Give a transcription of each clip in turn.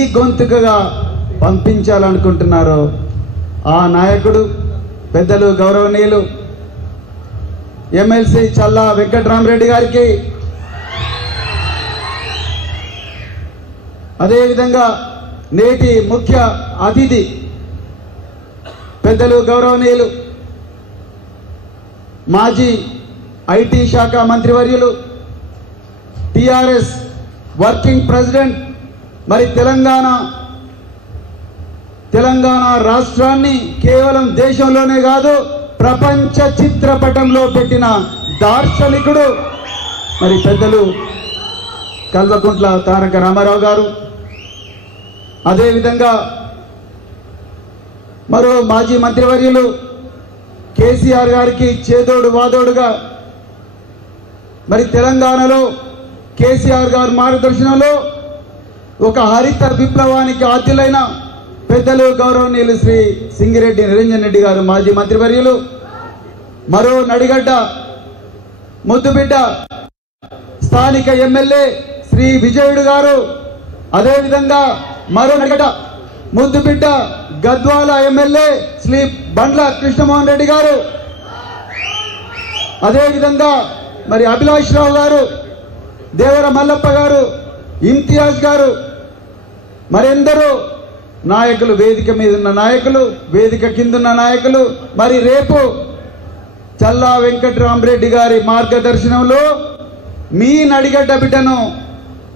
ఈ గొంతుకగా పంపించాలనుకుంటున్నారో ఆ నాయకుడు పెద్దలు గౌరవనీయులు ఎమ్మెల్సీ చల్లా వెంకట్రామరెడ్డి గారికి, అదేవిధంగా నేటి ముఖ్య అతిథి పెద్దలు గౌరవనీయులు మాజీ ఐటీ శాఖ మంత్రివర్యులు, టిఆర్ఎస్ వర్కింగ్ ప్రెసిడెంట్, మరి తెలంగాణ రాష్ట్రాన్ని కేవలం దేశంలోనే కాదు ప్రపంచ చిత్రపటంలో పెట్టిన దార్శనికుడు మరి పెద్దలు కల్వకుంట్ల తారక రామారావు గారు, అదేవిధంగా మరో మాజీ మంత్రివర్యులు కేసీఆర్ గారికి చేదోడు వాదోడుగా మరి తెలంగాణలో కేసీఆర్ గారి మార్గదర్శనంలో ఒక హరిత విప్లవానికి ఆద్యులైన పెద్దలు గౌరవనీయులు శ్రీ సింగిరెడ్డి నిరంజన్ రెడ్డి గారు మాజీ మంత్రివర్యులు, మరో నడిగడ్డ ముద్దుబిడ్డ స్థానిక ఎమ్మెల్యే శ్రీ విజయుడు గారు, అదేవిధంగా మరో నడిగడ్డ ముద్దుబిడ్డ గద్వాల ఎమ్మెల్యే శ్రీ బండ్ల కృష్ణమోహన్ రెడ్డి గారు, అదేవిధంగా మరి అభిలాష్ రావు గారు, దేవర మల్లప్ప గారు, ఇంతియాజ్ గారు, మరెందరూ నాయకులు, వేదిక మీద ఉన్న నాయకులు, వేదిక కిందున్న నాయకులు, మరి రేపు చల్లా వెంకట్రామరెడ్డి గారి మార్గదర్శనంలో మీ నడిగడ్డ బిడ్డను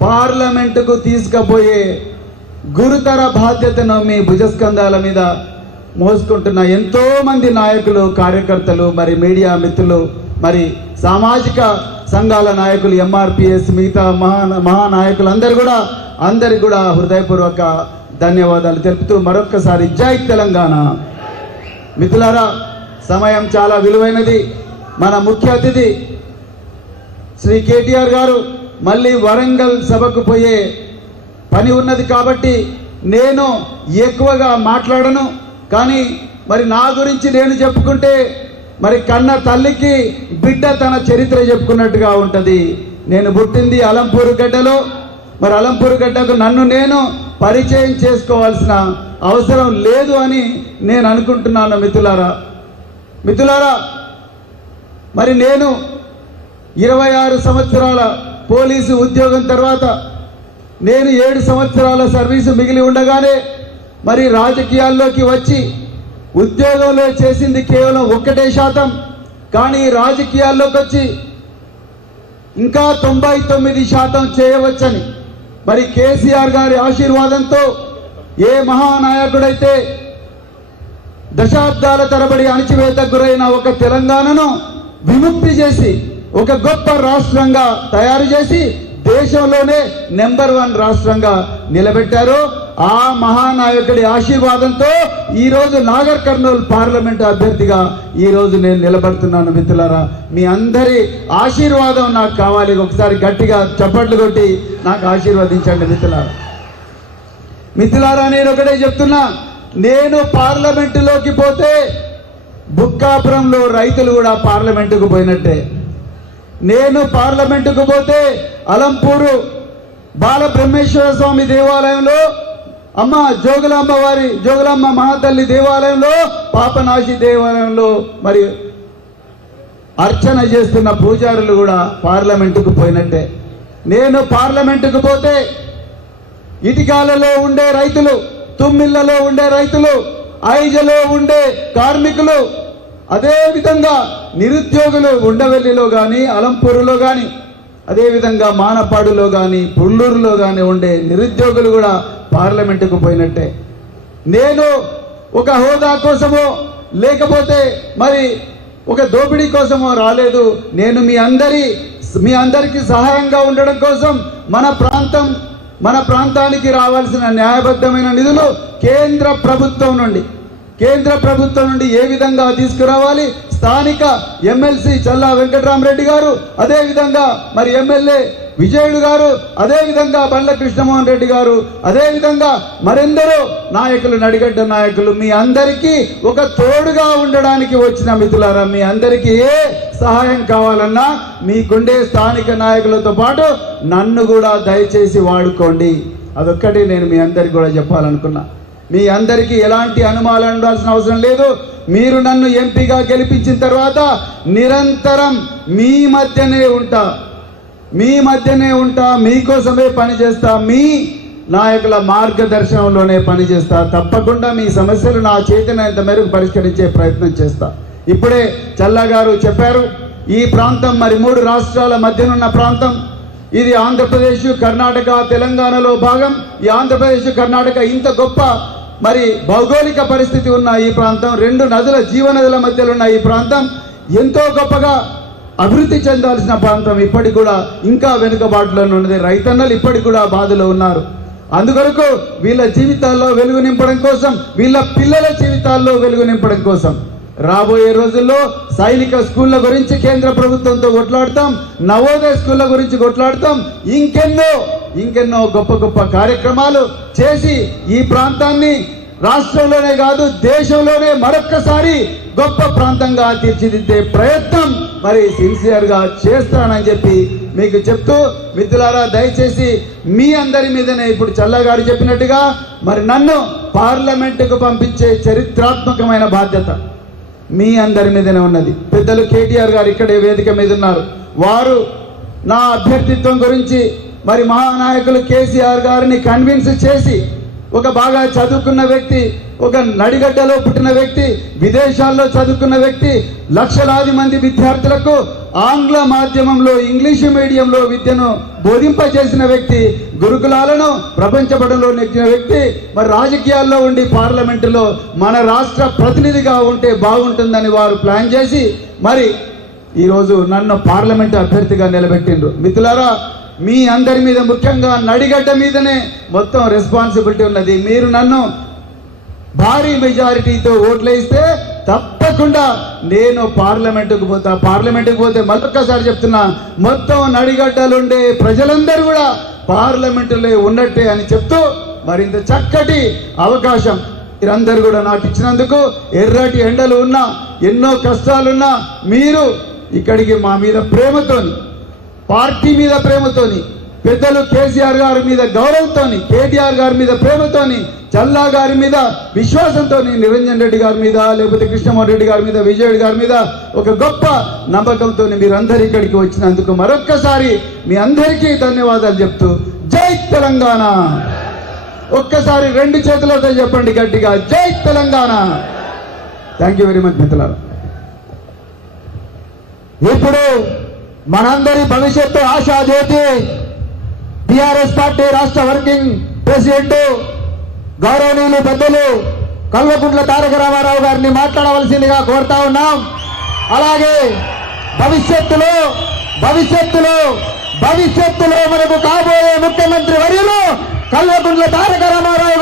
పార్లమెంటుకు తీసుకుపోయే గురుతర బాధ్యతను మీ భుజస్కంధాల మీద మోసుకుంటున్న ఎంతో మంది నాయకులు, కార్యకర్తలు, మరి మీడియా మిత్రులు, మరి సామాజిక సంఘాల నాయకులు, ఎంఆర్పిఎస్, మిగతా అందరికి కూడా హృదయపూర్వక ధన్యవాదాలు తెలుపుతూ మరొక్కసారి జై తెలంగాణ. మిత్రులారా, సమయం చాలా విలువైనది. మన ముఖ్య అతిథి శ్రీ కేటీఆర్ గారు మళ్ళీ వరంగల్ సభకు పోయే పని ఉన్నది కాబట్టి నేను ఎక్కువగా మాట్లాడను. కానీ మరి నా గురించి నేను చెప్పుకుంటే మరి కన్న తల్లికి బిడ్డ తన చరిత్ర చెప్పుకున్నట్టుగా ఉంటుంది. నేను పుట్టింది అలంపూరు గడ్డలో. మరి అలంపూరు గడ్డకు నన్ను నేను పరిచయం చేసుకోవాల్సిన అవసరం లేదు అని నేను అనుకుంటున్నాను. మిత్రులారా, మరి నేను 26 సంవత్సరాల పోలీసు ఉద్యోగం తర్వాత నేను 7 సంవత్సరాల సర్వీసు మిగిలి ఉండగానే మరి రాజకీయాల్లోకి వచ్చి ఉద్యోగంలో చేసింది కేవలం 1% కానీ రాజకీయాల్లోకి వచ్చి ఇంకా 99% చేయవచ్చని మరి కేసీఆర్ గారి ఆశీర్వాదంతో ఏ మహానాయకుడైతే దశాబ్దాల తరబడి అణచివేతకు గురైన ఒక తెలంగాణను విముక్తి చేసి ఒక గొప్ప రాష్ట్రంగా తయారు చేసి దేశంలోనే నెంబర్ 1 రాష్ట్రంగా నిలబెట్టారు. ఆ మహానాయకుడి ఆశీర్వాదంతో ఈరోజు నాగర్ కర్నూలు పార్లమెంటు అభ్యర్థిగా ఈరోజు నేను నిలబడుతున్నాను. మిత్రులారా, మీ అందరి ఆశీర్వాదం నాకు కావాలి. ఒకసారి గట్టిగా చప్పట్లు కొట్టి నాకు ఆశీర్వదించండి. మిత్రులారా, నేను ఒకటే చెప్తున్నా, నేను పార్లమెంటులోకి పోతే బుక్కాపురంలో రైతులు కూడా పార్లమెంటుకు పోయినట్టే. నేను పార్లమెంటుకు పోతే అలంపూరు బాలబ్రహ్మేశ్వర స్వామి దేవాలయంలో అమ్మ జోగులాంబ మహాతల్లి దేవాలయంలో, పాపనాశి దేవాలయంలో మరి అర్చన చేస్తున్న పూజారులు కూడా పార్లమెంటుకు పోయినట్టే. నేను పార్లమెంటుకు పోతే ఇటికాలలో ఉండే రైతులు, తుమ్మిళ్లలో ఉండే రైతులు, ఐజలో ఉండే కార్మికులు, అదేవిధంగా నిరుద్యోగులు ఉండవెల్లిలో కానీ అలంపూరులో కానీ, అదేవిధంగా మానపాడులో కానీ పుల్లూరులో కానీ ఉండే నిరుద్యోగులు కూడా పార్లమెంటుకు పోయినట్టే. నేను ఒక హోదా కోసమో లేకపోతే మరి ఒక దోపిడీ కోసమో రాలేదు. నేను మీ అందరికీ సహాయంగా ఉండడం కోసం మన ప్రాంతానికి రావాల్సిన న్యాయబద్ధమైన నిధులు కేంద్ర ప్రభుత్వం నుండి ఏ విధంగా తీసుకురావాలి, స్థానిక ఎమ్మెల్సీ చల్లా వెంకట్రామరెడ్డి గారు, అదేవిధంగా మరి ఎమ్మెల్యే విజయుడు గారు, అదేవిధంగా బండ్ల కృష్ణమోహన్ రెడ్డి గారు, అదేవిధంగా మరెందరో నాయకులు, నడిగడ్డ నాయకులు, మీ అందరికీ ఒక తోడుగా ఉండడానికి వచ్చిన మిత్రులారా, మీ అందరికీ ఏ సహాయం కావాలన్నా మీకుండే స్థానిక నాయకులతో పాటు నన్ను కూడా దయచేసి వాడుకోండి. అదొక్కటి నేను మీ అందరికి కూడా చెప్పాలనుకున్నా. మీ అందరికీ ఎలాంటి అనుమానాలు ఉండాల్సిన అవసరం లేదు. మీరు నన్ను ఎంపీగా గెలిపించిన తర్వాత నిరంతరం మీ మధ్యనే ఉంటా, మీకోసమే పనిచేస్తా, మీ నాయకుల మార్గదర్శనంలోనే పనిచేస్తా. తప్పకుండా మీ సమస్యలు నా చేతనైనంత మేరకు పరిష్కరించే ప్రయత్నం చేస్తా. ఇప్పుడే చల్లా గారు చెప్పారు, ఈ ప్రాంతం మరి 3 రాష్ట్రాల మధ్యనున్న ప్రాంతం. ఇది ఆంధ్రప్రదేశ్, కర్ణాటక, తెలంగాణలో భాగం. ఈ ఆంధ్రప్రదేశ్, కర్ణాటక ఇంత గొప్ప మరి భౌగోళిక పరిస్థితి ఉన్న ఈ ప్రాంతం, 2 నదుల జీవనదుల మధ్యలో ఉన్న ఈ ప్రాంతం ఎంతో గొప్పగా అభివృద్ధి చెందాల్సిన ప్రాంతం ఇప్పటికి కూడా ఇంకా వెనుకబాటులో ఉన్నది. రైతన్నలు ఇప్పటికి కూడా బాధలో ఉన్నారు. అందుకొరకు వీళ్ళ జీవితాల్లో వెలుగు నింపడం కోసం, వీళ్ళ పిల్లల జీవితాల్లో వెలుగు నింపడం కోసం రాబోయే రోజుల్లో సైనిక స్కూళ్ళ గురించి కేంద్ర ప్రభుత్వంతో కొట్లాడతాం, నవోదయ స్కూళ్ళ గురించి కొట్లాడతాం, ఇంకెన్నో గొప్ప గొప్ప కార్యక్రమాలు చేసి ఈ ప్రాంతాన్ని రాష్ట్రంలోనే కాదు దేశంలోనే మరొక్కసారి గొప్ప ప్రాంతంగా తీర్చిదిద్దే ప్రయత్నం మరి సిన్సియర్గా చేస్తానని చెప్పి మీకు చెప్తూ, మిత్రులారా దయచేసి మీ అందరి మీదనే ఇప్పుడు చల్లా గారు చెప్పినట్టుగా మరి నన్ను పార్లమెంటుకు పంపించే చరిత్రాత్మకమైన బాధ్యత మీ అందరి మీదనే ఉన్నది. పెద్దలు కేటీఆర్ గారు ఇక్కడే వేదిక మీద ఉన్నారు. వారు నా అభ్యర్థిత్వం గురించి మరి మహానాయకులు కేసీఆర్ గారిని కన్విన్స్ చేసి, ఒక బాగా చదువుకున్న వ్యక్తి, ఒక నడిగడ్డలో పుట్టిన వ్యక్తి, విదేశాల్లో చదువుకున్న వ్యక్తి, లక్షలాది మంది విద్యార్థులకు ఆంగ్ల మాధ్యమంలో ఇంగ్లీషు మీడియంలో విద్యను బోధింపజేసిన వ్యక్తి, గురుకులాలను ప్రపంచపటంలో నెక్కిన వ్యక్తి, మరి రాజకీయాల్లో ఉండి పార్లమెంటులో మన రాష్ట్ర ప్రతినిధిగా ఉంటే బాగుంటుందని వారు ప్లాన్ చేసి మరి ఈరోజు నన్ను పార్లమెంటు అభ్యర్థిగా నిలబెట్టిండ్రు. మిత్రులారా, మీ అందరి మీద ముఖ్యంగా నడిగడ్డ మీదనే మొత్తం రెస్పాన్సిబిలిటీ ఉన్నది. మీరు నన్ను భారీ మెజారిటీతో ఓట్లేస్తే తప్పకుండా నేను పార్లమెంటుకు పోతే మరొక్కసారి చెప్తున్నా, మొత్తం నడిగడ్డలుండే ప్రజలందరూ కూడా పార్లమెంటులో ఉన్నట్టే అని చెప్తూ మరింత చక్కటి అవకాశం మీరందరూ కూడా నాకు ఇచ్చినందుకు, ఎర్రటి ఎండలు ఉన్నా ఎన్నో కష్టాలున్నా మీరు ఇక్కడికి మా మీద ప్రేమతోని, పార్టీ మీద ప్రేమతోని, పెద్దలు కేసీఆర్ గారి మీద గౌరవంతోని, కేటీఆర్ గారి మీద ప్రేమతోని, చల్లా గారి మీద విశ్వాసంతో, నిరంజన్ రెడ్డి గారి మీద, లేకపోతే కృష్ణమోహన్ రెడ్డి గారి మీద, విజయ్ గారి మీద ఒక గొప్ప నమ్మకంతో మీరందరూ ఇక్కడికి వచ్చినందుకు మరొక్కసారి మీ అందరికీ ధన్యవాదాలు చెప్తూ, జై తెలంగాణ. ఒక్కసారి 2 చేతులతో చెప్పండి గట్టిగా, జై Telangana. Thank you very much మిత్రులారా. ఇప్పుడు మనందరి భవిష్యత్తు ఆశాజ్యోతి టిఆర్ఎస్ పార్టీ రాష్ట్ర వర్కింగ్ ప్రెసిడెంట్ గౌరవనీయులు పెద్దలు కల్వకుంట్ల తారక రామారావు గారిని మాట్లాడవలసిందిగా కోరుతా ఉన్నాం. అలాగే భవిష్యత్తులో మనకు కాబోయే ముఖ్యమంత్రి వర్యులు కల్వకుంట్ల తారక